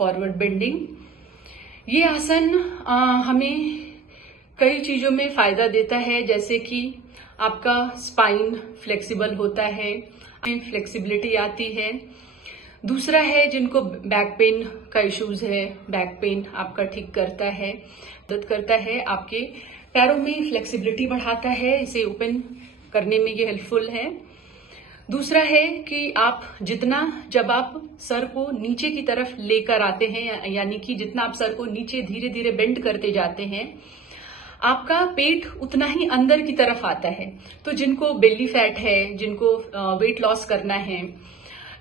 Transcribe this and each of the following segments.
Forward bending. ये आसन हमें कई चीजों में फायदा देता है, जैसे कि आपका स्पाइन फ्लेक्सिबल होता है, फ्लेक्सिबिलिटी आती है। दूसरा है जिनको बैक पेन का इश्यूज है, बैक पेन आपका ठीक करता है, मदद करता है, आपके पैरों में फ्लेक्सिबिलिटी बढ़ाता है, इसे ओपन करने में ये हेल्पफुल है। दूसरा है कि आप जितना जब आप सर को नीचे की तरफ लेकर आते हैं, यानी कि जितना आप सर को नीचे धीरे धीरे बेंड करते जाते हैं, आपका पेट उतना ही अंदर की तरफ आता है। तो जिनको बेली फैट है, जिनको वेट लॉस करना है,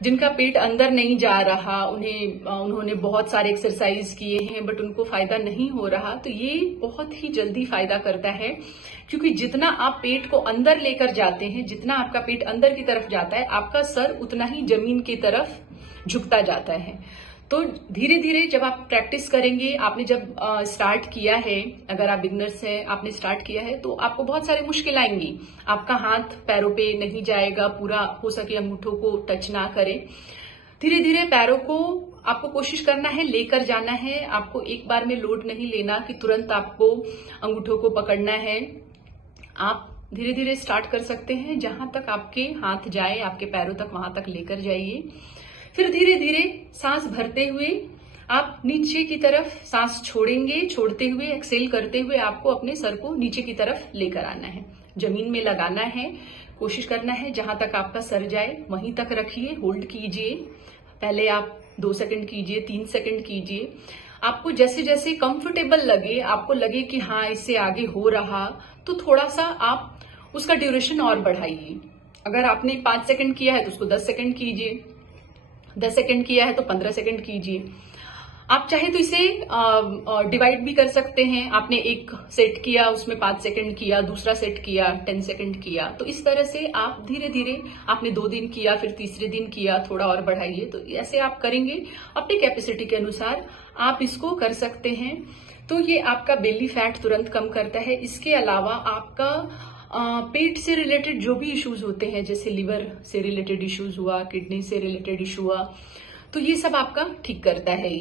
जिनका पेट अंदर नहीं जा रहा, उन्होंने बहुत सारे एक्सरसाइज किए हैं बट उनको फायदा नहीं हो रहा, तो ये बहुत ही जल्दी फायदा करता है। क्योंकि जितना आप पेट को अंदर लेकर जाते हैं, जितना आपका पेट अंदर की तरफ जाता है, आपका सर उतना ही जमीन की तरफ झुकता जाता है। तो धीरे धीरे जब आप प्रैक्टिस करेंगे, आपने जब स्टार्ट किया है, अगर आप बिगनर्स हैं, आपने स्टार्ट किया है, तो आपको बहुत सारी मुश्किल आएंगी। आपका हाथ पैरों पे नहीं जाएगा, पूरा हो सके अंगूठों को टच ना करे। धीरे धीरे पैरों को आपको कोशिश करना है, लेकर जाना है। आपको एक बार में लोड नहीं लेना कि तुरंत आपको अंगूठों को पकड़ना है। आप धीरे धीरे स्टार्ट कर सकते हैं, जहां तक आपके हाथ जाए, आपके पैरों तक, वहां तक लेकर जाइए। फिर धीरे धीरे सांस भरते हुए आप नीचे की तरफ सांस छोड़ेंगे, छोड़ते हुए एक्सेल करते हुए आपको अपने सर को नीचे की तरफ लेकर आना है, जमीन में लगाना है, कोशिश करना है जहां तक आपका सर जाए वहीं तक रखिए, होल्ड कीजिए। पहले आप 2 सेकंड कीजिए, 3 सेकंड कीजिए। आपको जैसे जैसे कंफर्टेबल लगे, आपको लगे कि हाँ इससे आगे हो रहा, तो थोड़ा सा आप उसका ड्यूरेशन और बढ़ाइए। अगर आपने 5 सेकंड किया है तो उसको 10 सेकंड कीजिए, 10 सेकंड किया है तो 15 सेकंड कीजिए। आप चाहे तो इसे डिवाइड भी कर सकते हैं। आपने एक सेट किया, उसमें 5 सेकंड किया, दूसरा सेट किया, 10 सेकंड किया। तो इस तरह से आप धीरे धीरे, आपने 2 दिन किया, फिर तीसरे दिन किया, थोड़ा और बढ़ाइए। तो ऐसे आप करेंगे, अपनी कैपेसिटी के अनुसार आप इसको कर सकते हैं। तो ये आपका बेली फैट तुरंत कम करता है। इसके अलावा आपका पेट से रिलेटेड जो भी इश्यूज होते हैं, जैसे लिवर से रिलेटेड इश्यूज हुआ, किडनी से रिलेटेड इश्यू हुआ, तो ये सब आपका ठीक करता है।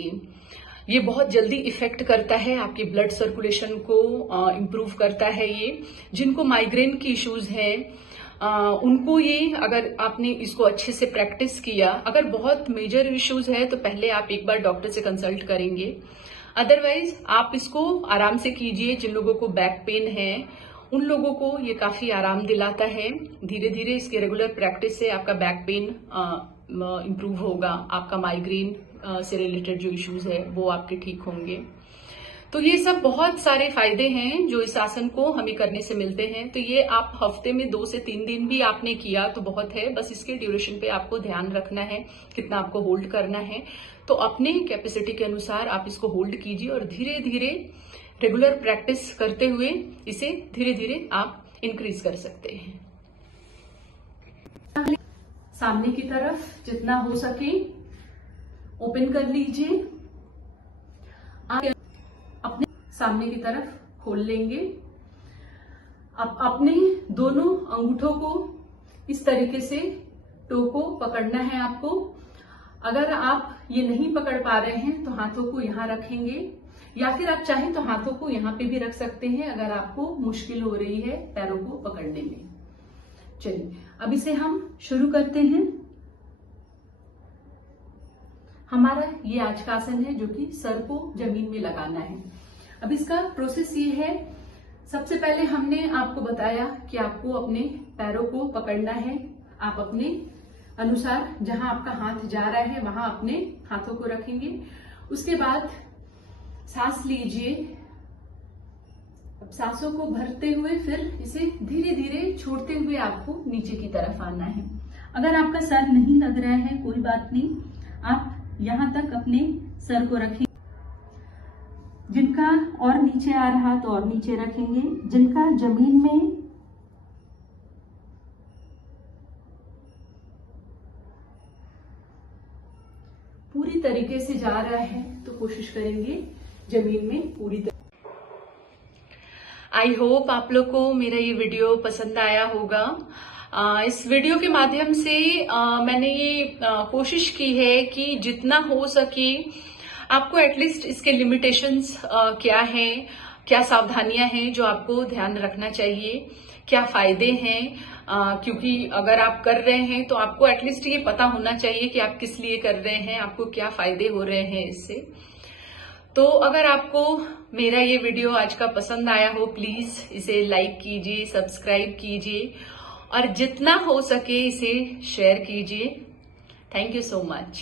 ये बहुत जल्दी इफेक्ट करता है, आपकी ब्लड सर्कुलेशन को इम्प्रूव करता है। ये जिनको माइग्रेन की इश्यूज है उनको ये, अगर आपने इसको अच्छे से प्रैक्टिस किया, अगर बहुत मेजर इश्यूज है तो पहले आप एक बार डॉक्टर से कंसल्ट करेंगे। अदरवाइज आप इसको आराम से कीजिए। जिन लोगों को बैक पेन है उन लोगों को ये काफी आराम दिलाता है। धीरे धीरे इसके रेगुलर प्रैक्टिस से आपका बैक पेन इम्प्रूव होगा, आपका माइग्रेन से रिलेटेड जो इश्यूज है वो आपके ठीक होंगे। तो ये सब बहुत सारे फायदे हैं जो इस आसन को हमें करने से मिलते हैं। तो ये आप हफ्ते में 2 से 3 दिन भी आपने किया तो बहुत है। बस इसके ड्यूरेशन पे आपको ध्यान रखना है, कितना आपको होल्ड करना है। तो अपने कैपेसिटी के अनुसार आप इसको होल्ड कीजिए और धीरे धीरे रेगुलर प्रैक्टिस करते हुए इसे धीरे धीरे आप इंक्रीज कर सकते हैं। सामने की तरफ जितना हो सके ओपन कर लीजिए। आप अपने सामने की तरफ खोल लेंगे। अब अपने दोनों अंगूठों को इस तरीके से टो को पकड़ना है आपको। अगर आप ये नहीं पकड़ पा रहे हैं तो हाथों को यहाँ रखेंगे, या फिर आप चाहें तो हाथों को यहाँ पे भी रख सकते हैं अगर आपको मुश्किल हो रही है पैरों को पकड़ने में। चलिए अब इसे हम शुरू करते हैं। हमारा ये आज का आसन है जो कि सर को जमीन में लगाना है। अब इसका प्रोसेस ये है, सबसे पहले हमने आपको बताया कि आपको अपने पैरों को पकड़ना है। आप अपने अनुसार जहां आपका हाथ जा रहा है वहां अपने हाथों को रखेंगे। उसके बाद सांस लीजिए। अब सांसों को भरते हुए फिर इसे धीरे धीरे छोड़ते हुए आपको नीचे की तरफ आना है। अगर आपका सर नहीं लग रहा है कोई बात नहीं, आप यहां तक अपने सर को रखें। जिनका और नीचे आ रहा तो और नीचे रखेंगे, जिनका जमीन में पूरी तरीके से जा रहा है तो कोशिश करेंगे जमीन में पूरी तरह। आई होप आप लोग को मेरा ये वीडियो पसंद आया होगा। इस वीडियो के माध्यम से मैंने ये कोशिश की है कि जितना हो सके आपको एटलीस्ट इसके लिमिटेशंस क्या हैं, क्या सावधानियां हैं जो आपको ध्यान रखना चाहिए, क्या फायदे हैं, क्योंकि अगर आप कर रहे हैं तो आपको एटलीस्ट ये पता होना चाहिए कि आप किस लिए कर रहे हैं, आपको क्या फायदे हो रहे हैं इससे। तो अगर आपको मेरा ये वीडियो आज का पसंद आया हो, प्लीज इसे लाइक कीजिए, सब्सक्राइब कीजिए और जितना हो सके इसे शेयर कीजिए। Thank you so much.